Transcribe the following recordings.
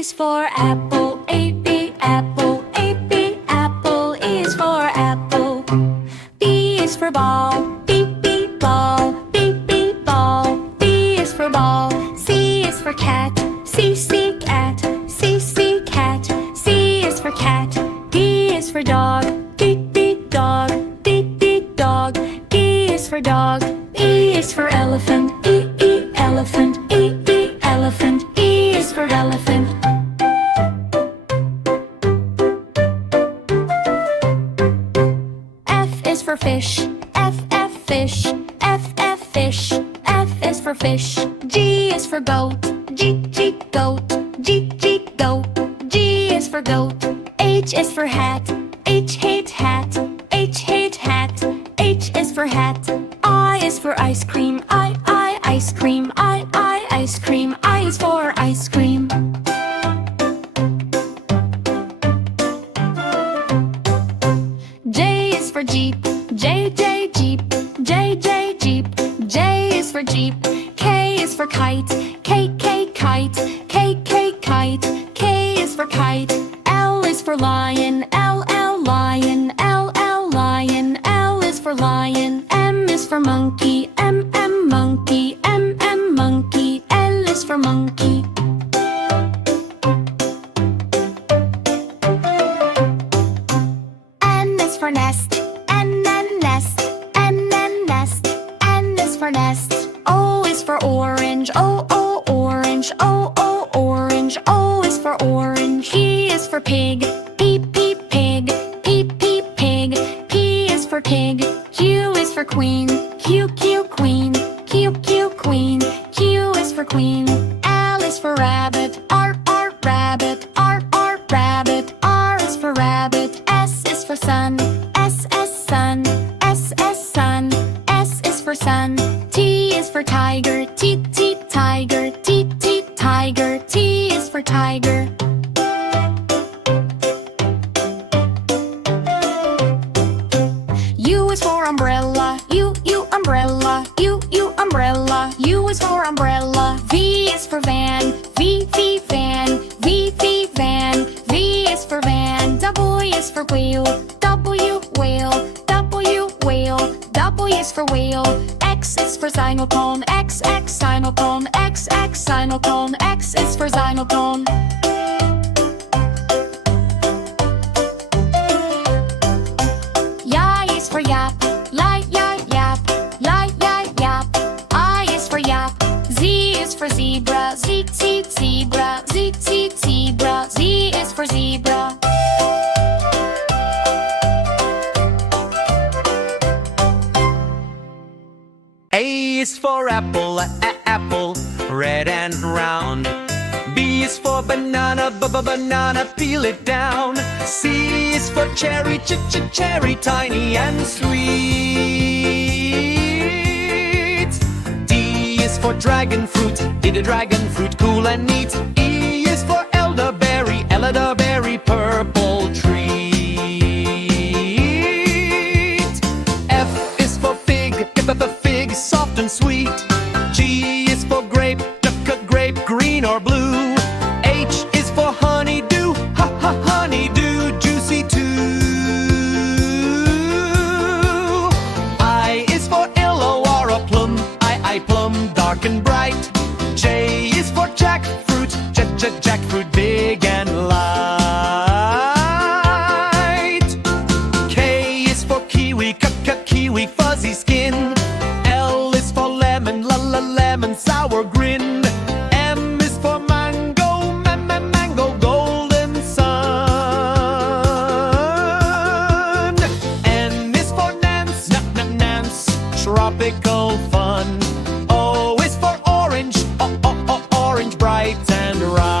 is for apple, A-B, apple, A-B, apple. E is for apple. B is for ball, B-B, ball, B-B, ball. B is for ball. C is for cat, C-C, cat, C-C, cat. C is for cat. D is for dog, D-D, dog, D-D, dog. E is for dog. E is for elephant, E-E, elephant, E-E, elephant. E is for elephant. F is for fish, F, fish, F, fish. F is for fish. G is for goat, G, goat, G, goat. G is for goat. H is for hat, H, hat, H, hat. H is for hat. I is for ice cream, I, ice cream, I, ice cream. I is for ice cream. J is for jeep, J, jeep, J, jeep. J is for jeep. K is for kite, K, kite, K, kite. K is for kite. L is for lion, L, lion, L, lion. L is for lion. M is for monkey, M, monkey, M, monkey. L is for monkey. N is for nest, N, nest, N, nest. N is for nest. O is for orange, O, orange, O, orange. O is for orange. P is for pig, P, pig, P, pig. P is for pig. Q is for queen, Q, queen, Q, queen. Q is for queen. L is for rabbit, R, rabbit, R, rabbit. R is for rabbit. S is for sun, S, sun, S, sun. S is for sun. T is for tiger, T, tiger, T, tiger. T is for tiger. U is for umbrella, U, umbrella, U, umbrella. U is for umbrella. V is for van, V, van, V, van. V is for van. W is for wheel, W, whale, W, whale. W is for whale. X is for xylophone, X, xylophone, X, xylophone. X is for xylophone. Y is for yap, yap, yap, yap. I is for yap. Z is for zebra, Z, zebra, Z, zebra. Z is for zebra. A is for apple, apple, red and round. B is for banana, banana, peel it down. C is for cherry, cherry, tiny and sweet. D is for dragon fruit, dragon fruit, cool and neat. E is for elderberry, elderberry, purple treat. F is for fig, fig, soft and sweet. G is for grape, grape, green or blue. H is for honeydew, honeydew, juicy too. I is for yellow or a plum, I, plum, dark and bright. J is for jackfruit, jackfruit, big and light. K is for kiwi, kiwi, fuzzy skin. L is for lemon, lemon, sour grin. M is for mango, mango, golden sun. N is for Nance, Nance, tropical fun. O is for orange, orange, bright and round.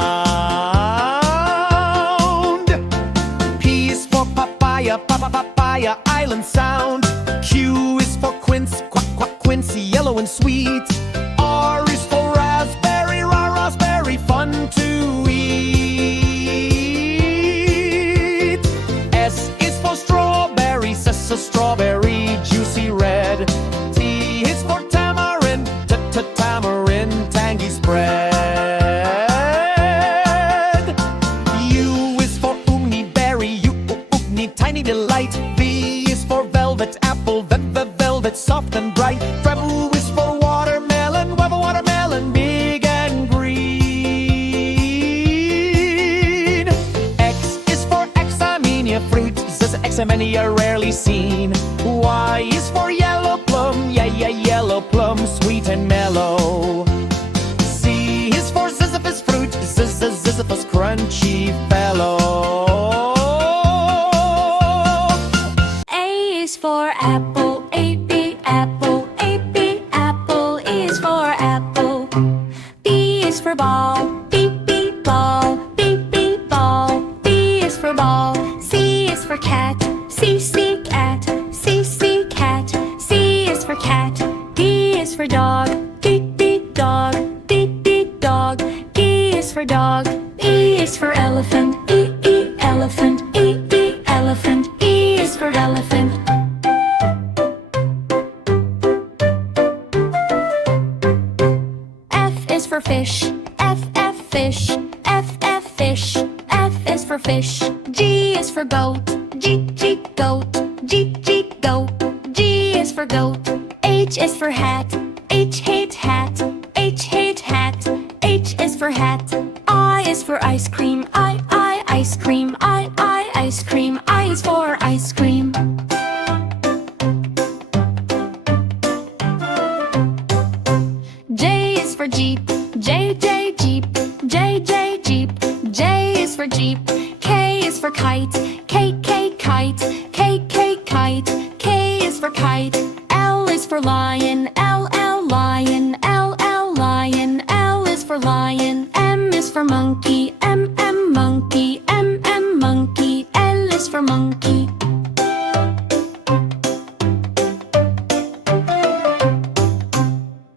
and many are rarely seen. Y is for yellow plum, yeah, yeah, yellow plum, sweet and mellow. Z is for Sisyphus fruit, Sisyphus crunchy fellow. A is for apple, A-B, apple, A-B, apple. E is for apple. B is for ball, B-B, ball, B-B, ball. B is for ball. C is for cat, C-C, cat, C-C, cat. C is for cat. D is for dog, D-D, dog, D-D, dog. E is for dog. E is for elephant, E-E, elephant, E-E, elephant. E is for elephant. F is for fish, F, fish, F, fish. F is for fish. G is for goat, G, goat, G, goat. G is for goat. H is for hat, H, hat, H, hat. H is for hat. I is for ice cream, I, ice cream, I, ice cream. I is for ice cream. J is for jeep, J, jeep, J, jeep. J is for jeep. K is for kite, K, kite, K, kite. K is for kite. L is for lion, L, lion, L, lion. L is for lion. M is for monkey, M, monkey, M, monkey. L is for monkey.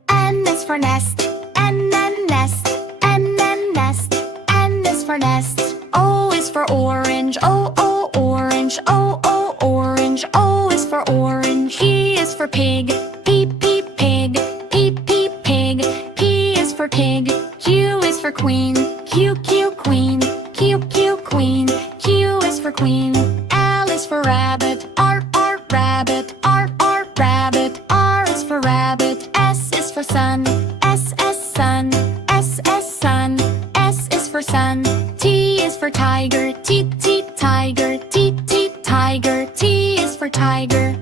N is for nest, N, nest, N, nest. N is for nest. O is for orange, O, orange, O, orange. O is for orange. P is for pig, P, pig, P, pig. P is for pig. Q is for queen, Q, queen, Q, queen. Q is for queen. L is for rabbit, R, rabbit, R, rabbit. R is for rabbit. S is for sun, S, sun, S, sun. S is for sun. T is for tiger, T, tiger, T, tiger. T is for tiger.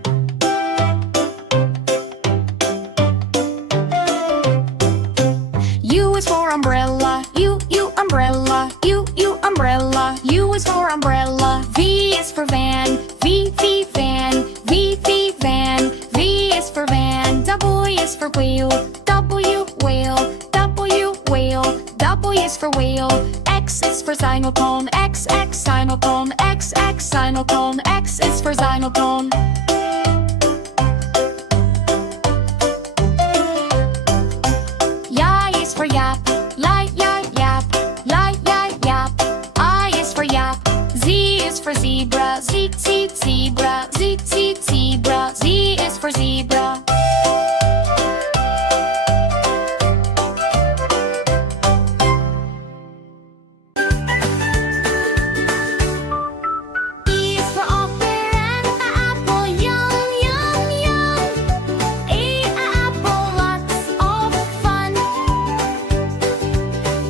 U is for umbrella, U, umbrella, U, umbrella. U is for umbrella. V is for van, V, van, V, van. V is for van. W is for wheel, W, whale, W, whale. W is for whale. X is for xylophone, X, xylophone, X, xylophone. X is for xylophone. Y is for yap, yap, yap. I is for yap. Z is for zebra, Z, zebra, Z, zebra. Z is for zebra. E is for operanda, apple, yum, yum, yum. A apple, lots of fun.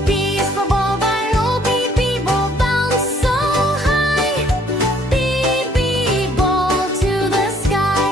B is for ball, viral, B, ball, bounce so high. B, ball to the sky.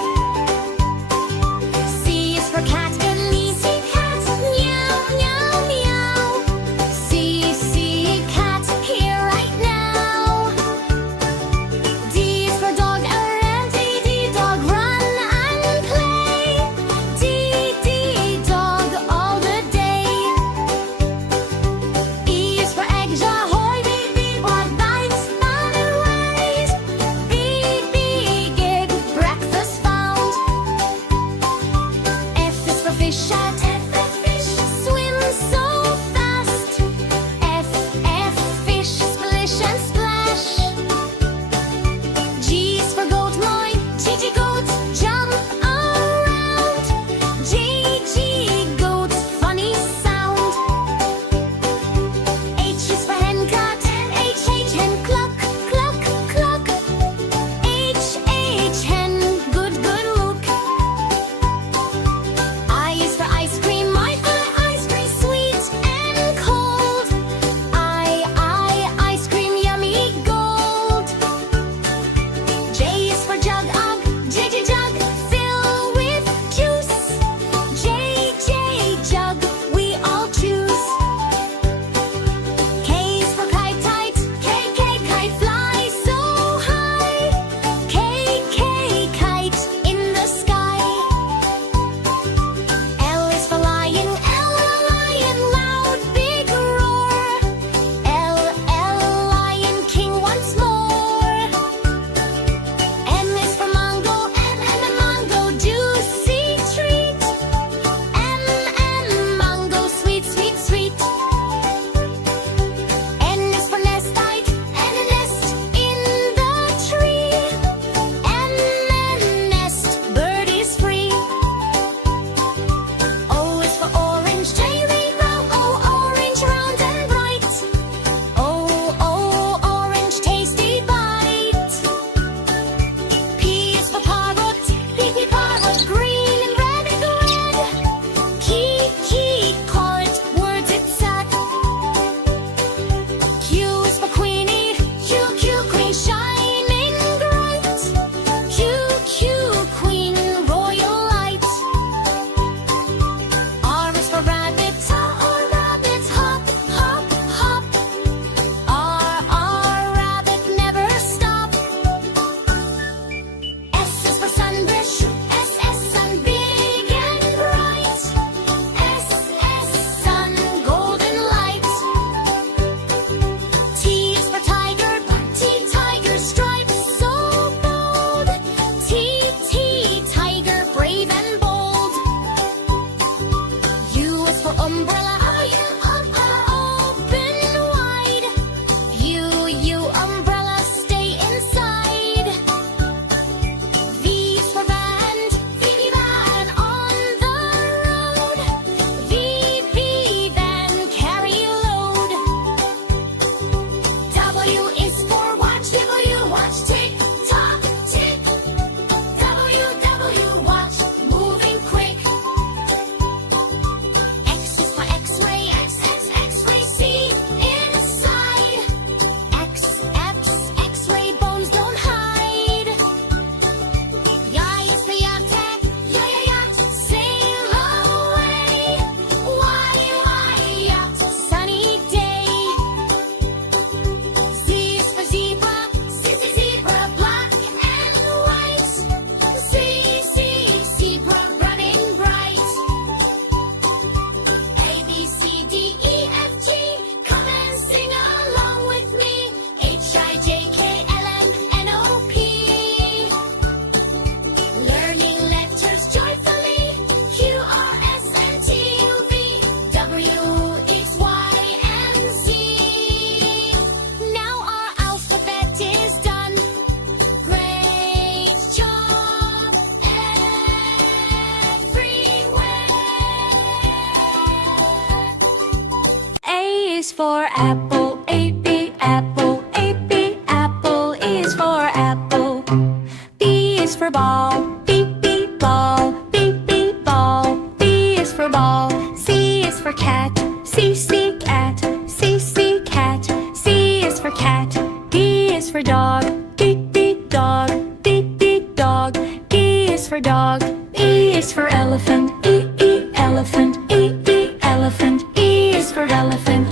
for apple. A, B, apple. A, B, apple. E is for apple. B is for ball. B, B, ball. B, B, ball. B is for ball. C is for cat. C, C, cat. C, C, cat. C is for cat. D is for dog. D, D, dog. D, D, dog. E is for dog. E is for elephant. E, E, elephant. E, E, elephant. E is for elephant.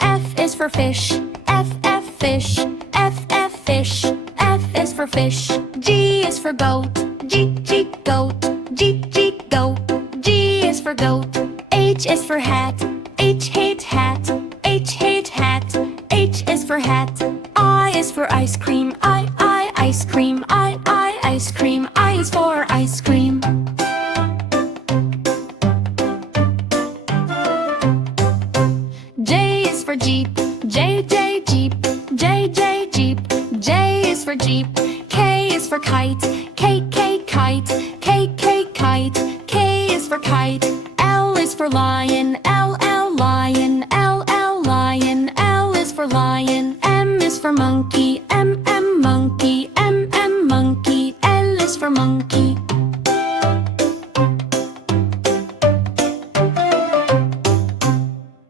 F is for fish. F, F, fish. F, F, fish. F is for fish. G is for goat. G, G, goat. G, G, goat. G is for goat. H is for hat. H, hate hat. H, hate hat. H is for hat. I is for ice cream. I, ice cream. I, ice cream. I is for ice cream. J is for jeep. J, J, jeep. J, J, jeep. J is for jeep. K is for kite. K, K, kite. K, K, kite. K is for kite. L is for lion. L, L, lion. L, L, lion. L is for lion. M is for monkey. M, M, monkey. M, M, monkey. L is for monkey.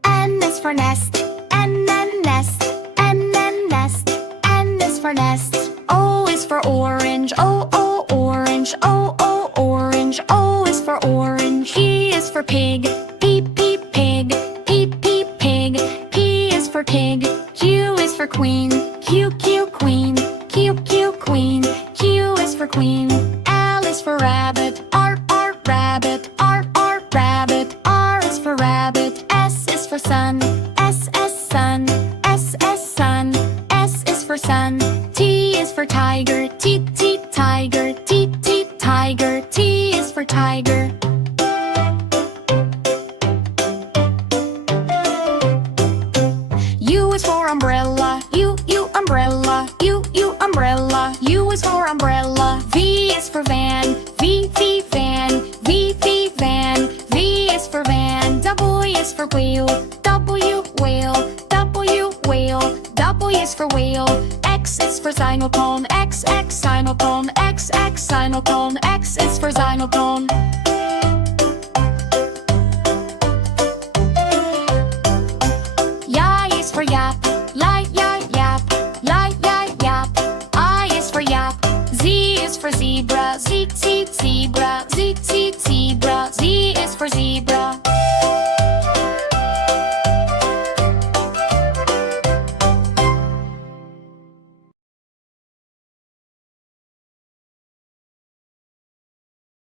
N is for nest. N, N, nest. N, N, nest. N is for nest. O is for orange. O, O, orange. O, O, orange. O is for orange. P is for pig. P, P, pig. P, P, pig. P is for pig. Q is for queen. Q, Q, queen. Q, Q, queen. Q is for queen. L is for rabbit. R, R, rabbit. R, R, rabbit. R is for rabbit. S is for sun. S, S, sun. S, S, sun. S is for sun. T is for tiger. T, T, tiger. T, T, tiger. T is for tiger. U is for umbrella. U, U, umbrella. U, U, umbrella. U is for umbrella. V is for van. V, V, van. V, V, van. V is for van. W is for wheel. W, whale. W, whale. W is for whale. X is for xylophone. X, X, xylophone. X, X, xylophone. X is for xylophone. Y is for yap. Lie, ya, yap. Lie, ya, yap. I is for yap. Z is for zebra. Z, Z, zebra. Z, Z, zebra. Z is for zebra.